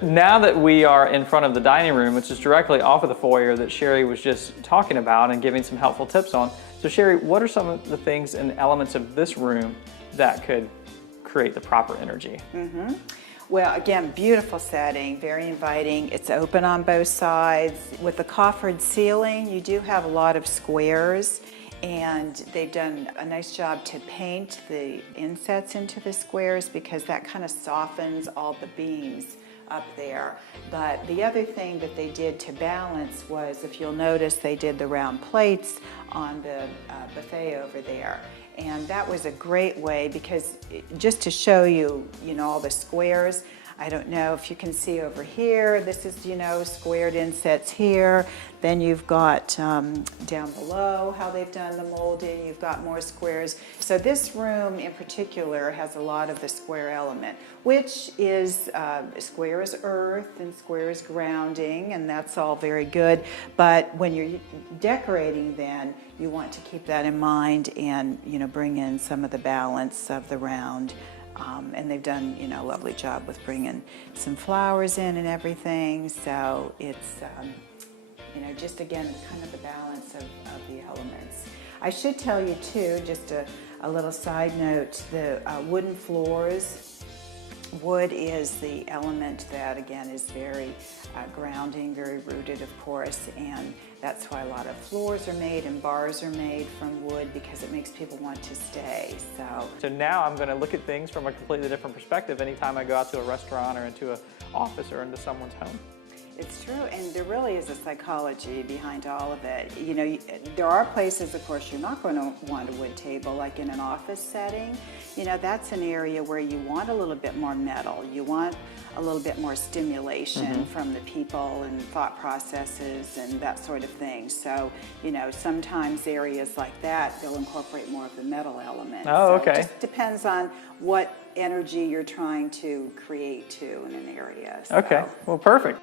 Now that we are in front of the dining room, which is directly off of the foyer that Sherri was just talking about and giving some helpful tips on. So Sherri, what are some of the things and elements of this room that could create the proper energy? Well, again, beautiful setting, very inviting. It's open on both sides. With the coffered ceiling, you do have a lot of squares, and they've done a nice job to paint the insets into the squares because that kind of softens all the beams up there. But the other thing that they did to balance was, if you'll notice, they did the round plates on the buffet over there. And that was a great way because just to show you, all the squares. I don't know if you can see over here, this is, squared insets here. Then you've got down below how they've done the molding. You've got more squares. So this room in particular has a lot of the square element, which is square is earth and square is grounding, and that's all very good. But when you're decorating, then you want to keep that in mind and bring in some of the balance of the round. And they've done, a lovely job with bringing some flowers in and everything. So it's, just again, kind of the balance of the elements. I should tell you too, just a little side note, the wooden floors. Wood is the element that, again, is very grounding, very rooted, of course, and that's why a lot of floors are made and bars are made from wood because it makes people want to stay. So now I'm going to look at things from a completely different perspective anytime I go out to a restaurant or into an office or into someone's home. It's true, and there really is a psychology behind all of it. There are places, of course, you're not going to want a wood table, like in an office setting. That's an area where you want a little bit more metal. You want a little bit more stimulation from the people and thought processes and that sort of thing. So, sometimes areas like that, they'll incorporate more of the metal element. Oh, okay. So it just depends on what energy you're trying to create, too, in an area. So. Okay, well, perfect.